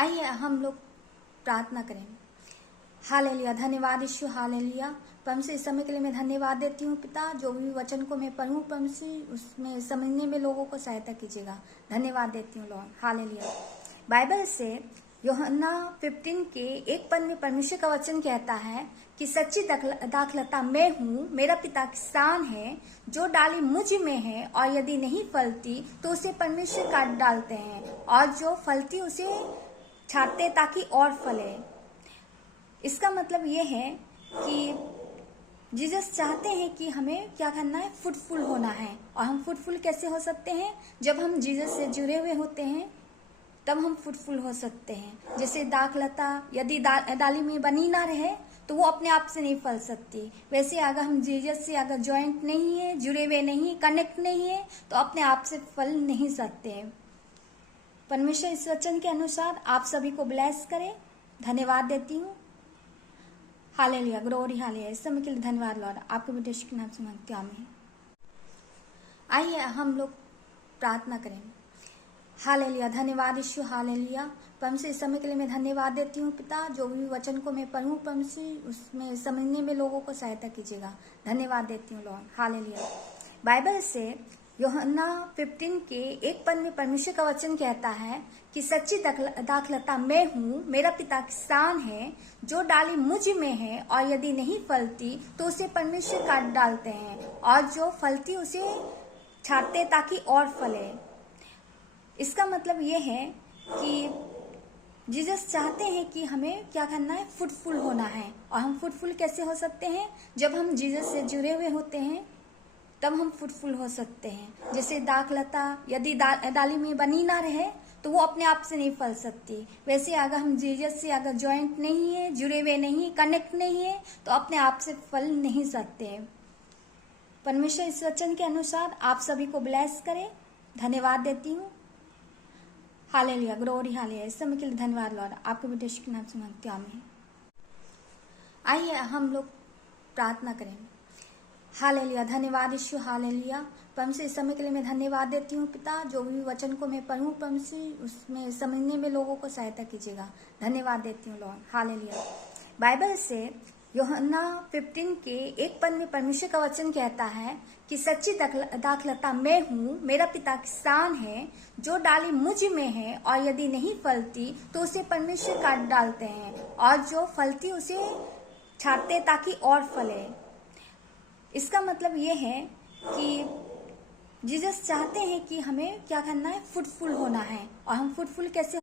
आइए हम लोग प्रार्थना करें। हालेलुया, धन्यवाद यीशु, हालेलुया। परमसी इस समय के लिए मैं धन्यवाद देती हूँ पिता, जो भी वचन को मैं पढ़ूँ परमसी उसमें समझने में लोगों को सहायता कीजिएगा। धन्यवाद देती हूँ लॉर्ड, हालेलुया। बाइबल से यूहन्ना 15 के 1 पद में परमेश्वर का वचन कहता है कि सच्ची दाखलता मैं हूँ, मेरा पिता किसान है, जो डाली मुझ में है और यदि नहीं फलती तो उसे परमेश्वर काट डालते हैं, और जो फलती उसे छांटते ताकि और फले। इसका मतलब ये है कि जीसस चाहते हैं कि हमें क्या करना है, फ्रूटफुल होना है। और हम फ्रूटफुल कैसे हो सकते हैं? जब हम जीसस से जुड़े हुए होते हैं तब हम फ्रूटफुल हो सकते हैं। जैसे दाखलता यदि डाली में बनी ना रहे तो वो अपने आप से नहीं फल सकती। वैसे अगर हम जीसस से अगर ज्वाइंट नहीं है, जुड़े हुए नहीं, कनेक्ट नहीं है, तो अपने आप से फल नहीं सकते। परमेश्वर इस वचन के अनुसार आप सभी को ब्लेस करे। धन्यवाद देती हूँ। Hallelujah, glory hallelujah. इस समय के लिए धन्यवाद लॉर्ड, आपके बेटे के नाम से मांगती हूं, आमीन। आइए हम लोग प्रार्थना करें। हालेलुया, धन्यवाद यीशु, हालेलुया। परमसी इस समय के लिए मैं धन्यवाद देती हूँ पिता, जो भी वचन को मैं पढ़ूँ परमसी उसमें समझने में लोगों को सहायता कीजिएगा। धन्यवाद देती हूँ लॉर्ड, हालेलुया। बाइबल से यूहन्ना 15 के 1 पद में परमेश्वर का वचन कहता है कि सच्ची दाखलता मैं हूँ, मेरा पिता किसान है, जो डाली मुझ में है और यदि नहीं फलती तो उसे परमेश्वर काट डालते हैं, और जो फलती उसे छांटते ताकि और फले। इसका मतलब ये है कि जीसस चाहते हैं कि हमें क्या करना है, फ्रूटफुल होना है। और हम फ्रूटफुल कैसे हो सकते हैं? जब हम जीसस से जुड़े हुए होते हैं तब हम फ्रूटफुल हो सकते हैं। जैसे दाखलता यदि डाली में बनी ना रहे तो वो अपने आप से नहीं फल सकती। वैसे अगर हम जीसस से अगर ज्वाइंट नहीं है, जुड़े हुए नहीं, कनेक्ट नहीं है, तो अपने आप से फल नहीं सकते। परमेश्वर इस वचन के अनुसार आप सभी को ब्लेस करे। धन्यवाद देती हूँ। Hallelujah, glory hallelujah. इस समय के लिए धन्यवाद लॉर्ड, आपके बेटे के नाम से मांगती हूं, आमीन। आइए हम लोग प्रार्थना करें। हालेलुया, धन्यवाद यीशु, हालेलुया। परमसी इस समय के लिए मैं धन्यवाद देती हूँ पिता, जो भी वचन को मैं पढ़ूँ परमसी उसमें समझने में लोगों को सहायता कीजिएगा। धन्यवाद देती हूँ लॉर्ड, हालेलुया। बाइबल से यूहन्ना 15 के 1 पद में परमेश्वर का वचन कहता है कि सच्ची दाखलता मैं हूँ, मेरा पिता किसान है, जो डाली मुझ में है और यदि नहीं फलती तो उसे परमेश्वर काट डालते हैं, और जो फलती उसे छांटते ताकि और फले। इसका मतलब ये है कि जीसस चाहते हैं कि हमें क्या करना है, फ्रूटफुल होना है। और हम फ्रूटफुल कैसे